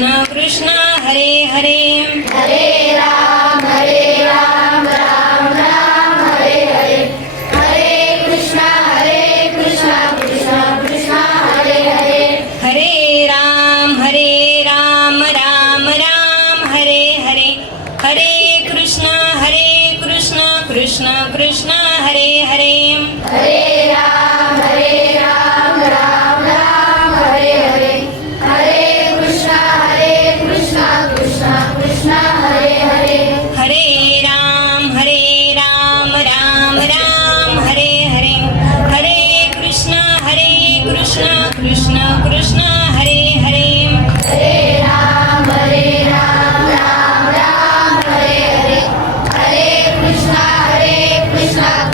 कृष्ण कृष्ण हरे हरे हरे राम राम राम हरे हरे हरे कृष्णा कृष्णा कृष्णा हरे हरे हरे राम राम राम हरे हरे हरे कृष्ण कृष्ण कृष्ण हरे हरे हरे राम राम राम हरे हरे हरे कृष्णा कृष्णा कृष्णा हरे हरे हरे राम राम राम हरे हरे हरे कृष्ण कृष्ण कृष्ण हरे हरे हरे राम राम हरे हरे हरे कृष्णा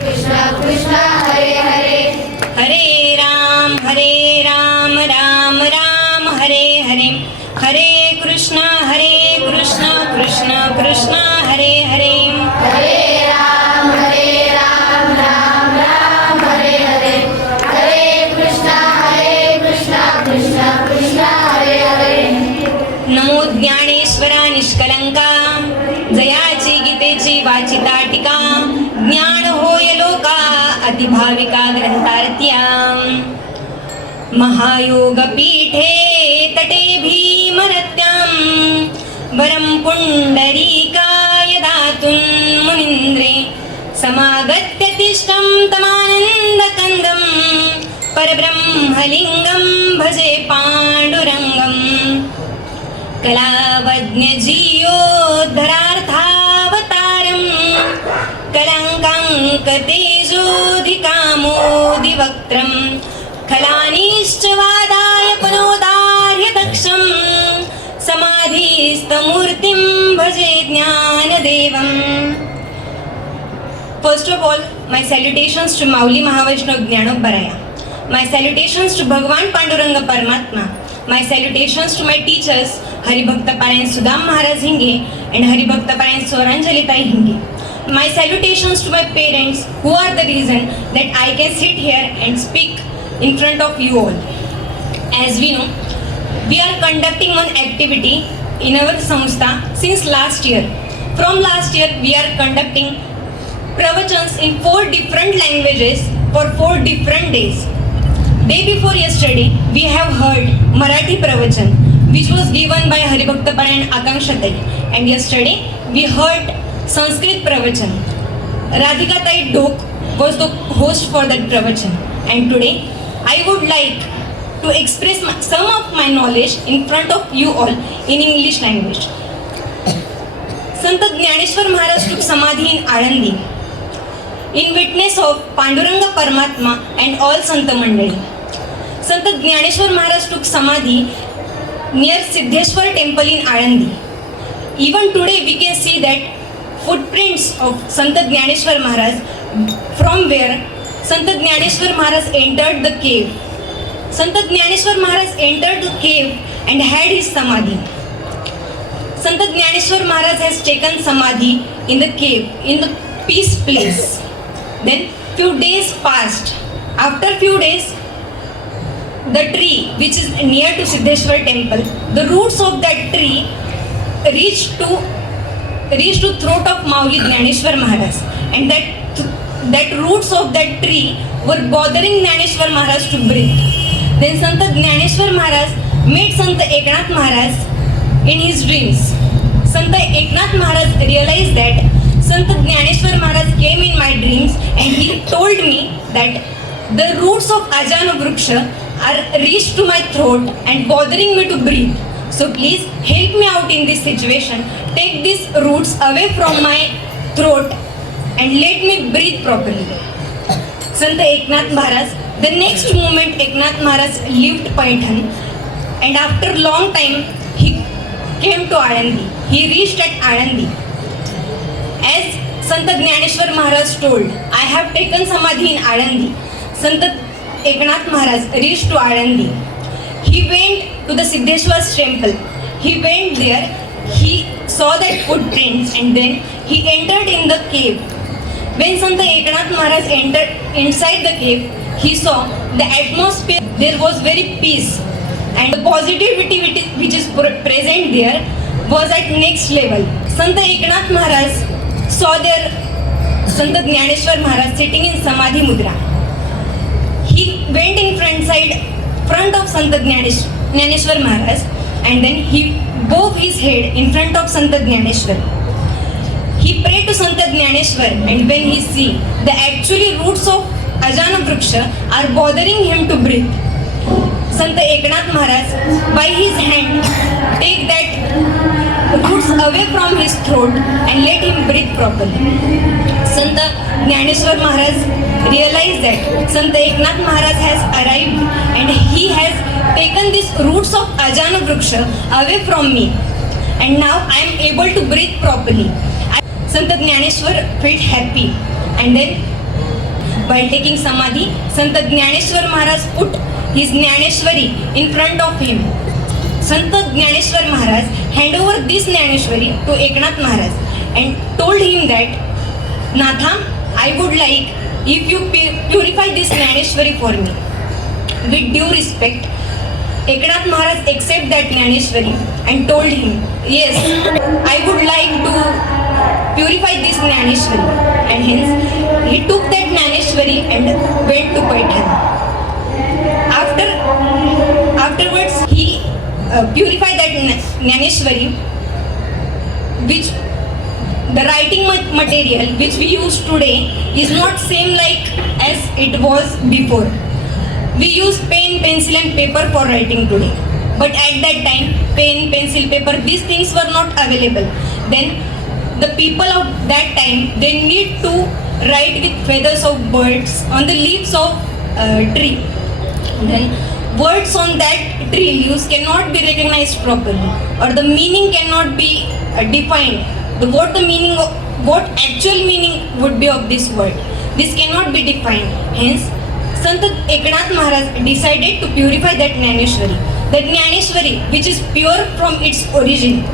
कृष्णा कृष्णा हरे हरे हरे राम राम राम हरे हरे हरे कृष्ण कृष्ण कृष्ण हरे हरे हरे राम राम हरे हरे हरे कृष्णा कृष्णा कृष्णा हरे हरे नमो ज्ञानेश्वरा निष्कलंका जयाची गीतेची वाचिता टीका ज्ञान होय लोका अतिभाविका ग्रंथार्त्या महायोग पीठे तटे भीमरत्यां वरं पुंडरीकाय दातुं मुनीन्द्रे समागत्य तिष्ठं तमानन्दकन्दं परब्रह्मलिङ्गं भजे पाण्डुरङ्गम् कलावज्ञजीयोद्धरार्थावतारं कलङ्काङ्कतेजोधिकामोदिवक्त्रं खलानिश्च वादाय पनोदार्यदक्षं समाधिस्थमूर्तिं भजे ज्ञानदेवम्. First of all, my salutations to Mauli Mahavaishnav Jnanobaraya. My salutations to Bhagwan Panduranga Paramatma. My salutations to my teachers Haribhakta Parayan Sudam Maharaj Hinge and Haribhakta Parayan Swaranjalitai Hinge. My salutations to my parents who are the reason that I can sit here and speak in front of you all. As we know, we are conducting one activity in our samstha since last year. From last year, we are conducting pravachans in 4 different languages for 4 different days. Day before yesterday, we have heard Marathi pravachan, which was given by Haribhakta Parayan Akankshatai, and yesterday we heard Sanskrit pravachan. Radhika Tai Dhok was the host for that pravachan, and today I would like to express some of my knowledge in front of you all in English language. Sant Jnaneshwar Maharaj took samadhi in Alandi in witness of Panduranga Paramatma and all Sant Mandali. Sant Jnaneshwar Maharaj took samadhi near Siddheshwar temple in Alandi. Even today we can see that footprints of Sant Jnaneshwar Maharaj from where Sant Jnaneshwar Maharaj entered the cave. Sant Jnaneshwar Maharaj entered the cave and had his samadhi. Sant Jnaneshwar Maharaj has taken samadhi in the cave, in the peace place. Then few days passed. After few days, the tree which is near to Siddheshwar temple, the roots of that tree reached to throat of Mauli Jnaneshwar Maharaj, and that roots of that tree were bothering Jnaneshwar Maharaj to breathe. Then Sant Jnaneshwar Maharaj met Sant Eknath Maharaj in his dreams. Sant Eknath Maharaj realized that Sant Jnaneshwar Maharaj came in my dreams and he told me that the roots of Ajana Vriksha are reached to my throat and bothering me to breathe. So please help me out in this situation. Take these roots away from my throat and let me breathe properly. Sant Eknath Maharaj, the next moment Eknath Maharaj left Paithan, and after long time he came to Alandi. He reached at Alandi. As Sant Jnaneshwar Maharaj told, I have taken samadhi in Alandi. Sant Eknath Maharaj reached to Alandi. He went to the Siddheshwar's temple. He went there, he saw that footprints, and then he entered in the cave. When Sant Eknath Maharaj entered inside the cave, he saw the atmosphere, there was very peace. and the positivity which is present there was at next level. Sant Eknath Maharaj saw their Sant Jnaneshwar Maharaj sitting in Samadhi Mudra. He went in front of Sant Jnaneshwar Maharaj, and then he bowed his head in front of Sant Jnaneshwar. He prayed to Sant Jnaneshwar, and when he see the actually roots of Ajana Vriksha are bothering him to breathe, Sant Eknath Maharaj by his hand take that roots away from his throat and let him breathe properly. Sant Jnaneshwar Maharaj realized that Sant Eknath Maharaj has arrived and he has taken these roots of Ajana Vriksha away from me, and now I am able to breathe properly. Sant Jnaneshwar felt happy, and then while taking Samadhi, Sant Jnaneshwar Maharaj put his Jnaneshwari in front of him. Sant Jnaneshwar Maharaj handed over this Jnaneshwari to Eknath Maharaj and told him that, Natha, I would like if you purify this Jnaneshwari for me. With due respect, Eknath Maharaj accepted that Jnaneshwari and told him, yes, I would like to purify this Jnaneshwari, and hence he took that Jnaneshwari and went to Paithan. Afterwards he purified that Jnaneshwari, which the writing material which we use today is not same like as it was before. We use pen, pencil and paper for writing today, but at that time pen, pencil, paper, these things were not available. Then the people of that time, they need to write with feathers of birds on the leaves of tree. Then words on that tree leaves cannot be recognized properly, or the meaning cannot be defined. What actual meaning would be of this word, this cannot be defined. Hence Sant Eknath Maharaj decided to purify that Jnaneshwari. That Jnaneshwari which is pure from its origin.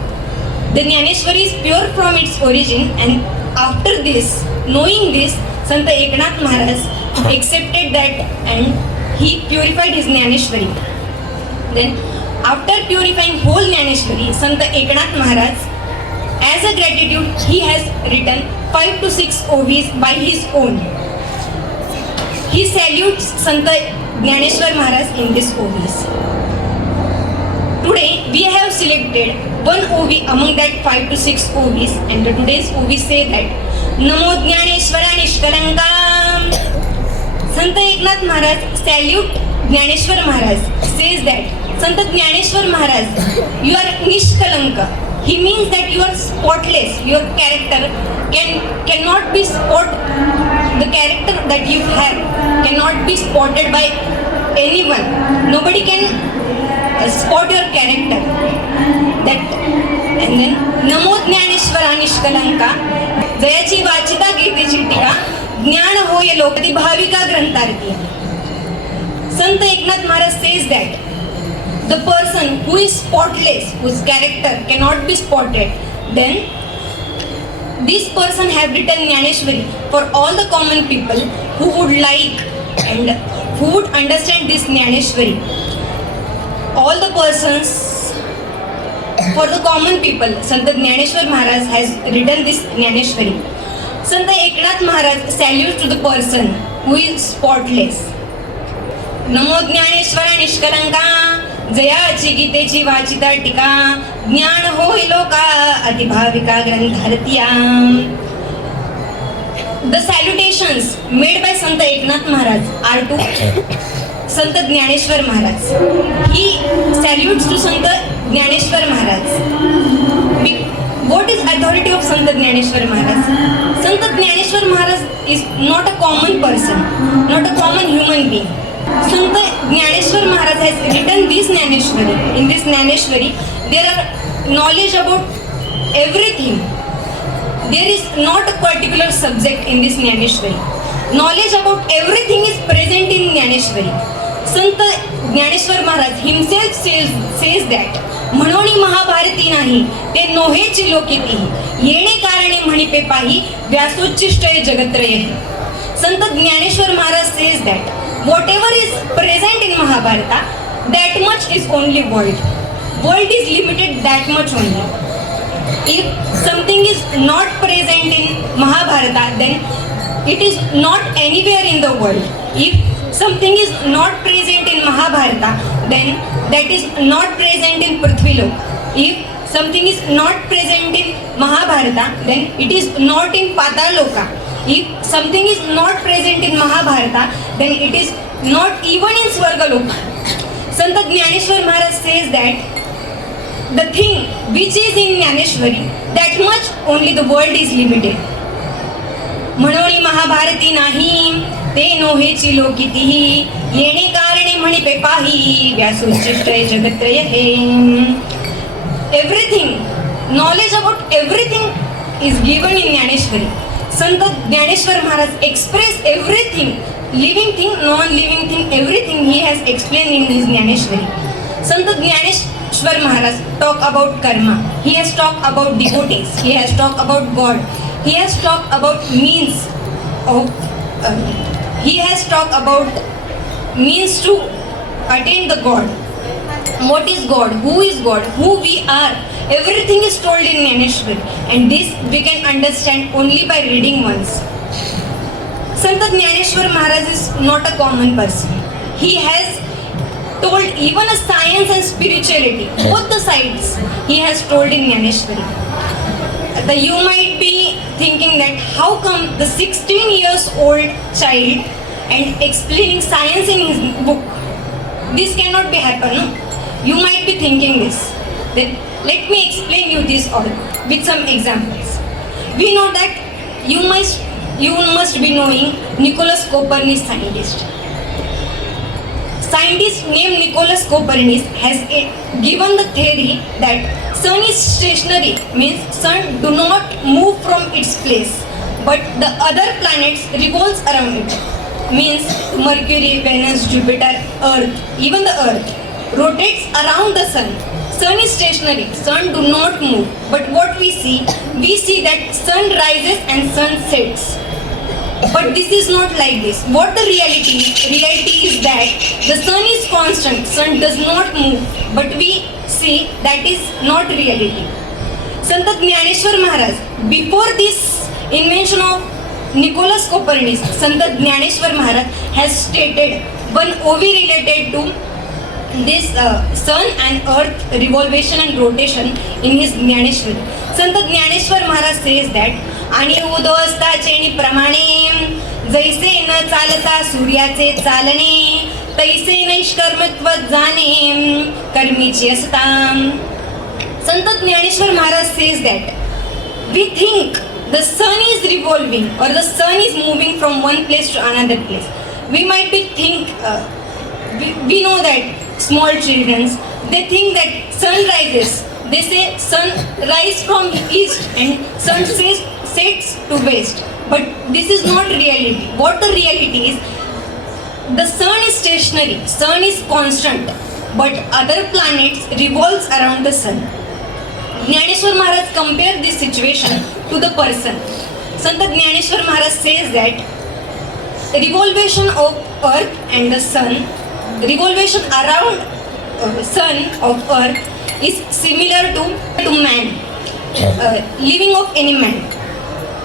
The Jnaneshwari is pure from its origin, and after this, knowing this, Sant Eknath Maharaj accepted that and he purified his Jnaneshwari. Then after purifying whole Jnaneshwari, Sant Eknath Maharaj, as a gratitude, he has written 5 to 6 OVs by his own. He salutes Sant Jnaneshwar Maharaj in these OVs. Today we have selected one OV among that 5 to 6 OVs, and today's OV say that Namo Jnaneshwara Nishkalanka. Sant Eknath Maharaj salute Jnaneshwar Maharaj, says that Sant Jnaneshwar Maharaj, you are Nishkalanka. He means that you are spotless. Your character cannot be the character that you have cannot be spotted by anyone. Nobody can spot your character. That, and then Namo Jnaneshwara Nishkalanka, जयाची वाचिता गीतेची टीका, ज्ञान होय लोकती Bhavika ग्रंथार्थी. Sant Eknath Maharaj says that the person who is spotless, whose character cannot be spotted, then this person have written Jnaneshwari for all the common people who would like and who would understand this Jnaneshwari. All the persons, for the common people, Sant Jnaneshwar Maharaj has written this Jnaneshwari. Sant Eknath Maharaj salutes to the person who is spotless. Namo Jnaneshwara Nishkalanka, जयाची गीतेची वाचिता टीका, ज्ञान होय लोका अतिभाविका ग्रंथार्थीया. The salutations made by Sant Eknath Maharaj are to Sant Jnaneshwar Maharaj. He salutes to Sant Jnaneshwar Maharaj. What is authority of Sant Jnaneshwar Maharaj? Sant Jnaneshwar Maharaj is not a common person, not a common human being. Sant Jnaneshwar Maharaj has written this Jnaneshwari. In this Jnaneshwari, there are knowledge about everything. There is not a particular subject in this Jnaneshwari. Knowledge about everything is present in Jnaneshwari. Sant Jnaneshwar Maharaj himself says that म्हणोनी Mahabharti नाही ते नोहेची लोकिती येणे कारणे म्हणिपे पाही व्यासोच्चिष्टय जगत्रये. Sant Jnaneshwar Maharaj says that whatever is present in Mahabharata, that much is only world. World is limited that much only. If something is not present in Mahabharata, then it is not anywhere in the world. If something is not present in Mahabharata, then that is not present in Prithvilok. If something is not present in Mahabharata, then it is not in Pataloka. If something is not present in Mahabharata, then it is not even in Swargaloka. Sant Jnaneshwar Maharaj says that the thing which is in Jnaneshwari, that much only the world is limited. म्हणोनी Mahabharti नाही ते नोहेची लोकितीही येणे कारणे म्हणिपे पाही व्यासोच्चिष्टय जगत्रय हे. Everything, knowledge about everything is given in Jnaneshwari. Sant Jnaneshwar Maharaj express everything, living thing, non-living thing, everything he has explained in his Jnaneshwari. Sant Jnaneshwar Maharaj talk about karma. He has talked about devotees. He has talked about God. He has talked about means of. He has talked about means to attain the God. What is God? Who is God? Who we are? Everything is told in Jnaneshwari, and this we can understand only by reading once. Sant Jnaneshwar Maharaj is not a common person. He has told even a science and spirituality, both the sides he has told in Jnaneshwari. You might be thinking that how come the 16 years old child and explaining science in his book? This cannot be happen. No? You might be thinking this. Then let me explain you this all with some examples. We know that you must be knowing Nicholas Copernicus, scientist. Scientist named Nicholas Copernicus has given the theory that sun is stationary, means sun do not move from its place, but the other planets revolves around it. Means Mercury, Venus, Jupiter, Earth, even the Earth rotates around the sun. Sun is stationary, sun do not move. But what we see that sun rises and sun sets. But this is not like this. What the reality is? Reality is that the sun is constant, sun does not move. But we see that is not reality. Sant Jnaneshwar Maharaj, before this invention of Nicholas Copernicus, Sant Jnaneshwar Maharaj has stated one OV related to this sun and earth revolution and rotation in his Jnaneshwari. Sant Jnaneshwar Maharaj says that आणि उदोस्ताचे प्रमाणे जैसे न चालता सूर्याचे चालणे तैसे नैष्कर्मत्व जाणे कर्मीची असता. Sant Jnaneshwar Maharaj says that we think the sun is revolving or the sun is moving from one place to another place. We might be we know that small children, they think that sun rises. They say sun rise from east and sun sets to west. But this is not reality. What the reality is, the sun is stationary, sun is constant, but other planets revolves around the sun. Jnaneshwar Maharaj compared this situation to the person. Sant Jnaneshwar Maharaj says that revolution of earth and the sun, revolution around sun of earth is similar to man, living of any man.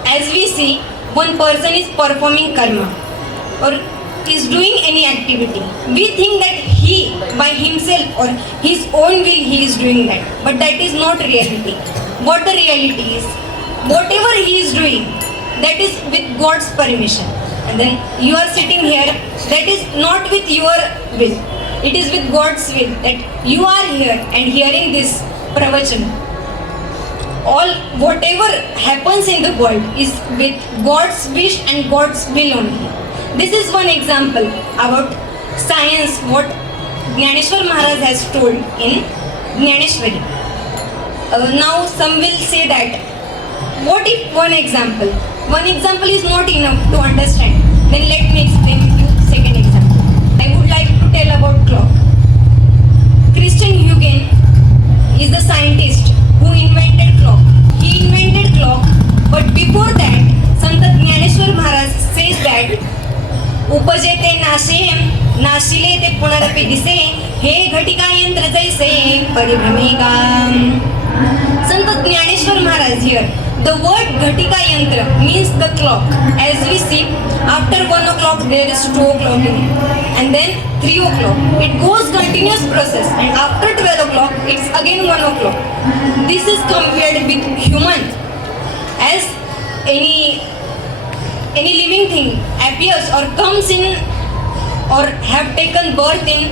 As we see, one person is performing karma or is doing any activity. We think that he by himself or his own will he is doing that, but that is not reality. What the reality is, whatever he is doing, that is with God's permission. And then you are sitting here, that is not with your will. It is with God's will that you are here and hearing this pravachan. All whatever happens in the world is with God's wish and God's will only. This is one example about science, what Jnaneshwar Maharaj has told in Jnaneshwari. Now some will say that, what if one example is not enough to understand? Then let me explain to you second example. I would like to tell about clock. Christian Huygens is the scientist who invented clock. He invented clock, but before that, Sant Jnaneshwar Maharaj says that उपजे ते नाशे नाशिले ते पुनरपि व्यापी दिसे, हे घटिका यंत्र जैसे परिभ्रमे का. संत ज्ञानेश्वर महाराज here, the word ghatika yantra means the clock. As we see, after 1 o'clock there is 2 o'clock and then 3 o'clock. It goes continuous process, and after 12 o'clock it's again 1 o'clock. This is compared with human. As any living thing appears or comes in or have taken birth in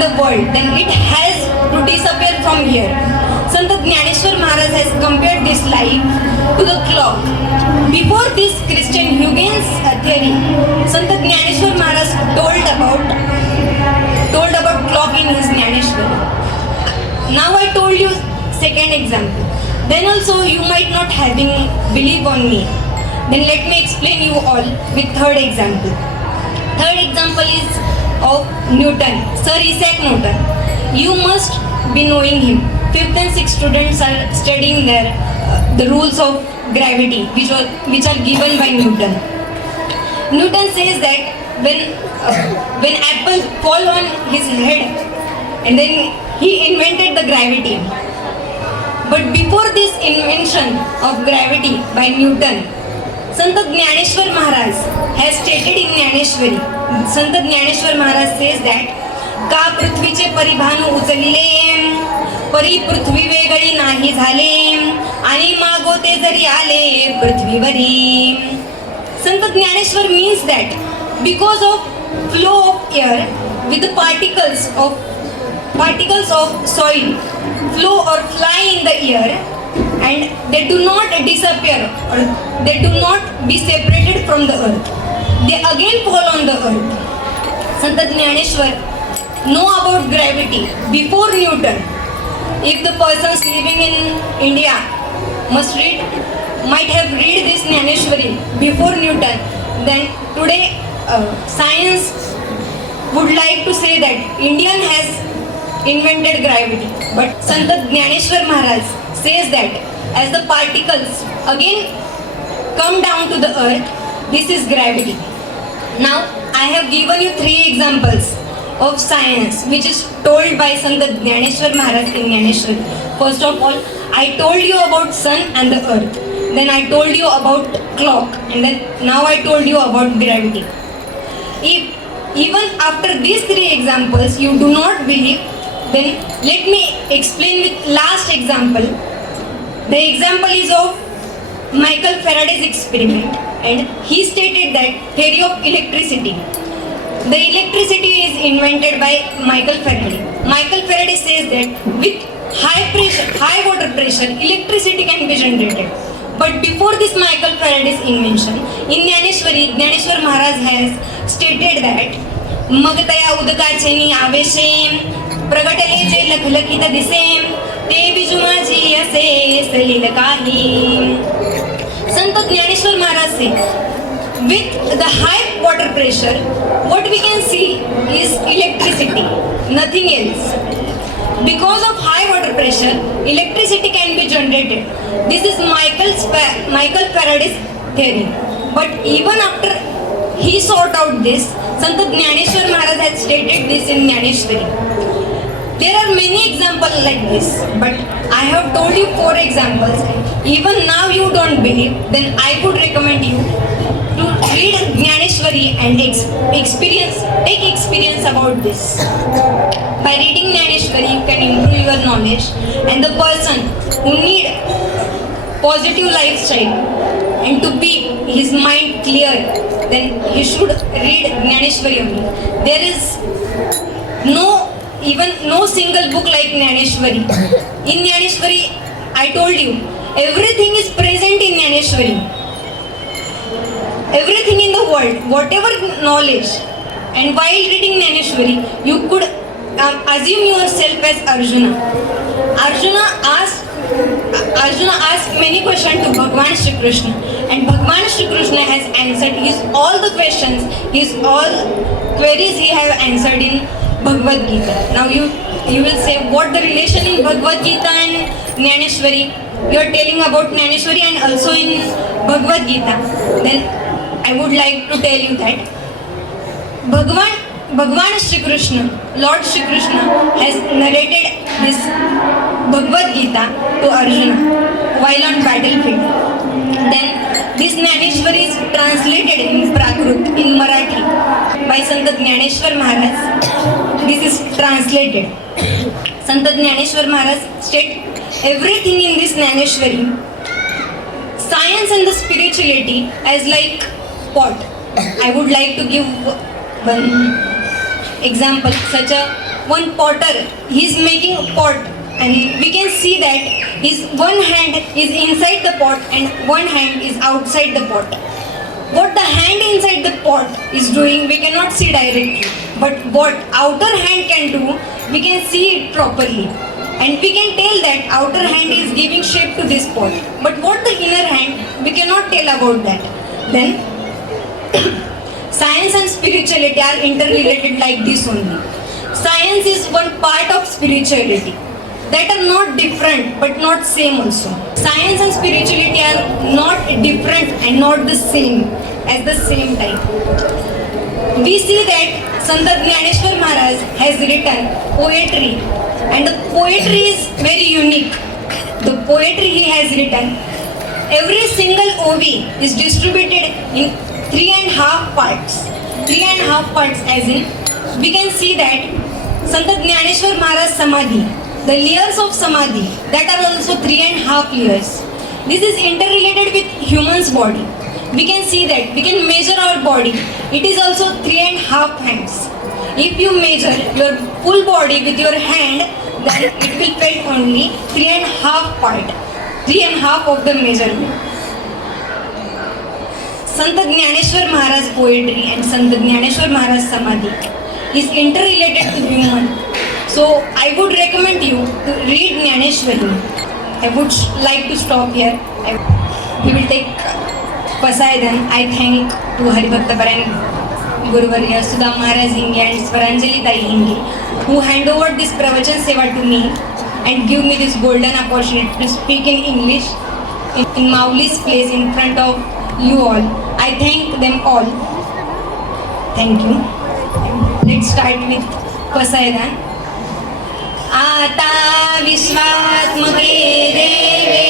the world, then it has to disappear from here. Sant Jnaneshwar Maharaj has compared this life to the clock. Before this Christian Huygens theory, Sant Jnaneshwar Maharaj told about clock in his Jnaneshwari. Now I told you second example. Then also you might not having belief on me. Then let me explain you all with third example. Third example is of Newton, Sir Isaac Newton. You must be knowing him. 5th and 6th students are studying there the rules of gravity which are given by Newton. Newton says that when apple fall on his head and then he invented the gravity. But before this invention of gravity by Newton, Sant Jnaneshwar Maharaj has stated in Jnaneshwari. Sant Jnaneshwar Maharaj says that का पृथ्वीचे परिभान उचलले, परी पृथ्वी वेगळी नाही झाले, आणि मागोते जरी आले पृथ्वीवरी. Sant Jnaneshwar means that because of flow of air with the particles of soil flow or fly in the air, and they do not disappear or they do not be separated from the earth. They again fall on the earth. Sant Jnaneshwar know about gravity before Newton. If the persons living in India might have read this Jnaneshwari before Newton, then today science would like to say that Indian has invented gravity. But Sant Jnaneshwar Maharaj says that as the particles again come down to the earth, this is gravity. Now I have given you 3 examples of science which is told by Sant Jnaneshwar Maharaj in Jnaneshwari. First of all, I told you about sun and the earth. Then I told you about clock, and then now I told you about gravity. If even after these 3 examples you do not believe, then let me explain with last example. The example is of Michael Faraday's experiment, and he stated that theory of electricity. The electricity is invented by Michael Faraday. Michael Faraday says that with high water pressure, electricity can be generated. But before this Michael Faraday's invention, in Jnaneshwari, Jnaneshwar Maharaj has stated that मग तया उदकाचे नि आवेशे प्रगटले जे लखलखित दिसे, ते बिजु माझी असे सलील काही. Sant Jnaneshwar Maharaj say, with the high water pressure, what we can see is electricity, nothing else. Because of high water pressure, electricity can be generated. This is Michael Faraday's theory. But even after he sought out this, Sant Jnaneshwar Maharaj has stated this in Jnaneshwari. There are many examples like this, but I have told you 4 examples. Even now you don't believe, then I would recommend you to read Jnaneshwari and take experience about this. By reading Jnaneshwari, you can improve your knowledge, and the person who need positive lifestyle and to keep his mind clear, then he should read Jnaneshwari only. There is no single book like Jnaneshwari. In Jnaneshwari, I told you, everything is present in Jnaneshwari. Everything in the world, whatever knowledge. And while reading Jnaneshwari, you could assume yourself as Arjuna. Arjuna asked many questions to Bhagwan Shri Krishna, and Bhagwan Shri Krishna has answered all the questions, all queries he have answered in Bhagavad Gita. Now you will say, what the relation in Bhagavad Gita and Jnaneshwari? You are telling about Jnaneshwari and also in Bhagavad Gita. Then I would like to tell you that Bhagwan Bhagwan Shri Krishna, Lord Shri Krishna has narrated this Bhagavad Gita to Arjuna while on battlefield. Then this Jnaneshwari is translated in Prakrut in Marathi by Sant Jnaneshwar Maharaj. This is translated. Sant Jnaneshwar Maharaj state everything in this Jnaneshwari, science and the spirituality, as like pot. I would like to give one example. Such a one potter, he is making a pot, and we can see that his one hand is inside the pot and one hand is outside the pot. What the hand inside the pot is doing, we cannot see directly, but what outer hand can do, we can see it properly, and we can tell that outer hand is giving shape to this pot, but what the inner hand, we cannot tell about that. Then science and spirituality are interrelated like this only. Science is one part of spirituality, that are not different but not same also. Science and spirituality are not different and not the same at the same time. We see that Sant Jnaneshwar Maharaj has written poetry, and the poetry is very unique. The poetry he has written, every single OV is distributed in 3.5 parts. 3.5 parts, as in, we can see that Sant Jnaneshwar Maharaj Samadhi, the layers of Samadhi, that are also 3.5 layers. This is interrelated with human's body. We can see that, we can measure our body. It is also 3.5 hands. If you measure your full body with your hand, then it will fit only 3.5 part. 3.5 of the measurement. Sant Jnaneshwar Maharaj poetry and Sant Jnaneshwar Maharaj Samadhi is interrelated to human. So I would recommend you to read Jnaneshwari. I would like to stop here. We will take Pasaidan. I thank to Haribhaktaparayan Guruvarya Sudam Maharaj Hinge and Swaranjali Tai Hinge, who hand over this Pravachan Seva to me and give me this golden opportunity to speak in English in Mauli's place in front of you all. I thank them all. Thank you. Let's start with Pasaidan. आता विश्वात्मके देवे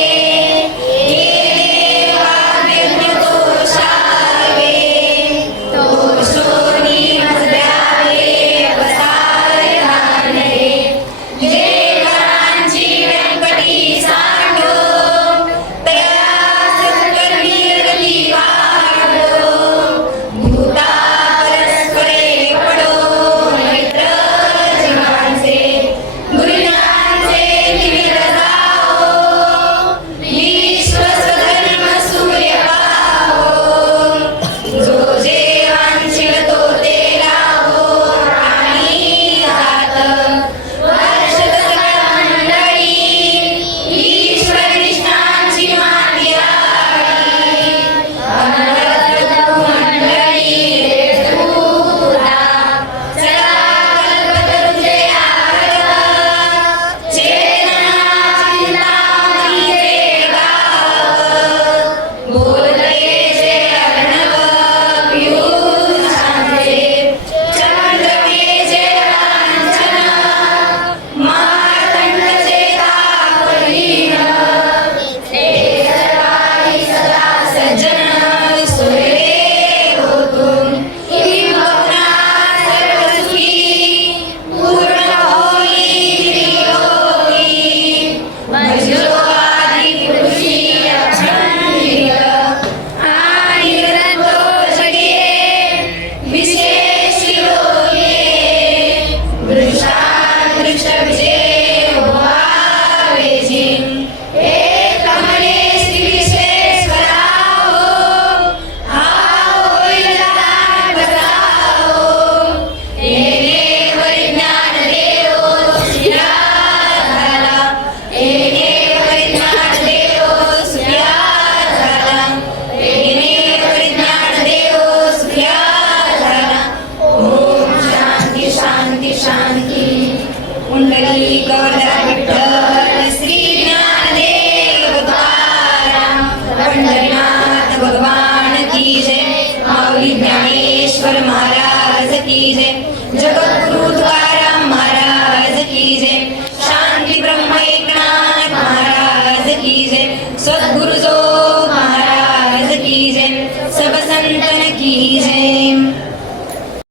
की जय. जगद्गुरु तुकाराम